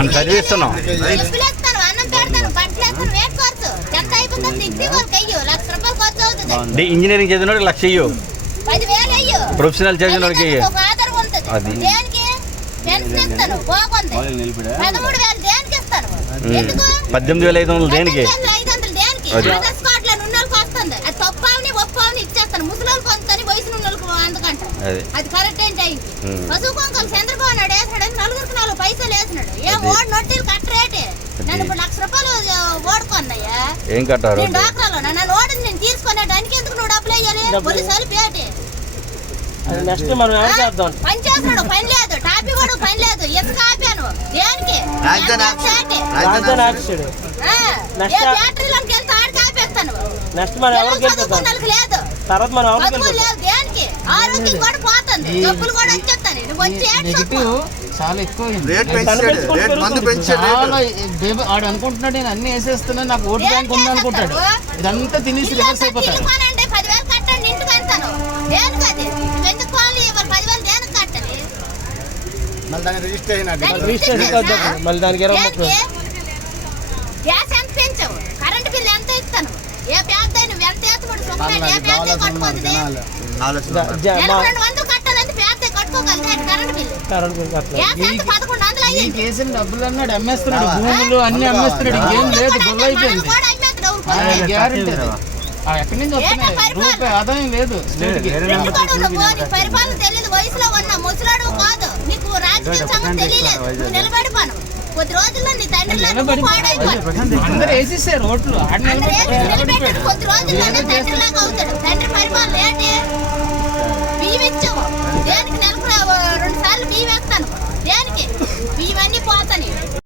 మనం చదివిస్తున్నాం. అన్నం పెడతాను, బట్టలు వేస్తాను, వేట్ ఖర్చు ఎంత అయిపోతుంది? డిగ్రీ వాళ్ళకి అయ్యో ₹1,00,000 ఖర్చు అవుతుంది. ఇంజనీరింగ్ చదివినోడికి 1,00,000 అయ్యో, 10,000 అయ్యో, ప్రొఫెషనల్ చదివినోడికి ఆధారం ఉంటుంది. దేనికి పెన్షన్ ఇస్తాను బాగుంది, 13,000 దేనికి ఇస్తాను? ఎందుకు 18,500 దేనికి? 500 దేనికి? ఆధార్ స్పాట్ లో ఉన్నోళ్ళకి వస్తుంది. అది తప్పని ఒప్పని ఇచ్చేస్తాను. ముసలోళ్ళకి వస్తుంది, వయసు ఉన్నోళ్ళకి అందుకంట. అది కరెక్ట్ ఏంటి? అయింది పశువు కొంకలు చంద్రబాబు నాయుడు వేసినాడు, 4 పైసలు వేసినాడు. ఏ ఓడి నొట్టిలు కట్టరేటే. నన్ను ఇప్పుడు ₹1,00,000 ఓడుకున్నాయా? ఏం కట్టారు? నేను డాక్టర్లో నన్ను ఓడింది, నేను తీసుకునేటానికి ఎందుకు నువ్వు డబ్బులు వేయాలి? పోలీసులు పేటే పని చేస్తాడు, పని లేదు. టాపీ కూడా పని లేదు. ఇసుక ఆపాను దేనికి? బ్యాటరీలోకి వెళ్తే ఆడికి ఆపేస్తాను. లేదు దేనికి? ఆరోగ్యం కూడా పోతుంది, డబ్బులు కూడా వచ్చేస్తాను. నువ్వు వచ్చి చాలా ఎక్కువ ఆడు అనుకుంటున్నాడు నేను అన్ని వేసేస్తున్నా, నాకు ఓటు బ్యాంక్ ఉంది అనుకుంటాడు. ఇదంతా తినేసి రివర్స్ అయిపోతాడు. 10,000 కట్టండి ఇంటికి వెళ్తాను. దేనికి అది? ఎందుకు పోవాలి? 10,000 దేనికి కట్టాలి? గ్యాస్ ఎంత పెంచావు? కరెంట్ బిల్లు ఎంత ఇస్తాను? ఏ పేద నువ్వు ఎంత వేస్తాడు? ఏ పేద కట్టుకోతుంది? 200 కట్టాలంటే పేద కట్టుకోగలదు కరెంట్ బిల్లు. గ్యాస్ ఎంత 1,100 అయ్యింది. కేసులు డబ్బులు అన్నాడు, అమ్మేస్తున్నాడు, భూములు అన్ని అమ్మేస్తున్నాడు. ఇంకేం లేదు, గొల్ల అయిపోయింది. గ్యారెంటీ ఎక్కడి నుంచి వస్తున్నాయి? రూపాయి ఆదాయం లేదు. పరిపాలన తెలియదు. వయసులో ఉన్న ముసలాడు కాదు, నీకు రాజకీయ సంగతి తెలియలేదు. నువ్వు నిలబడిపోను. కొద్ది రోజుల్లో నీ తండ్రి అందరూ వేసేసారు ఓట్లు. కొద్ది రోజుల్లోనే తండ్రిలాగా అవుతాడు. తండ్రి పరిపాలన ఏంటి? బియ్యం ఇచ్చావు దేనికి? నెలకు 2 సార్లు బియ్యం వేస్తాను.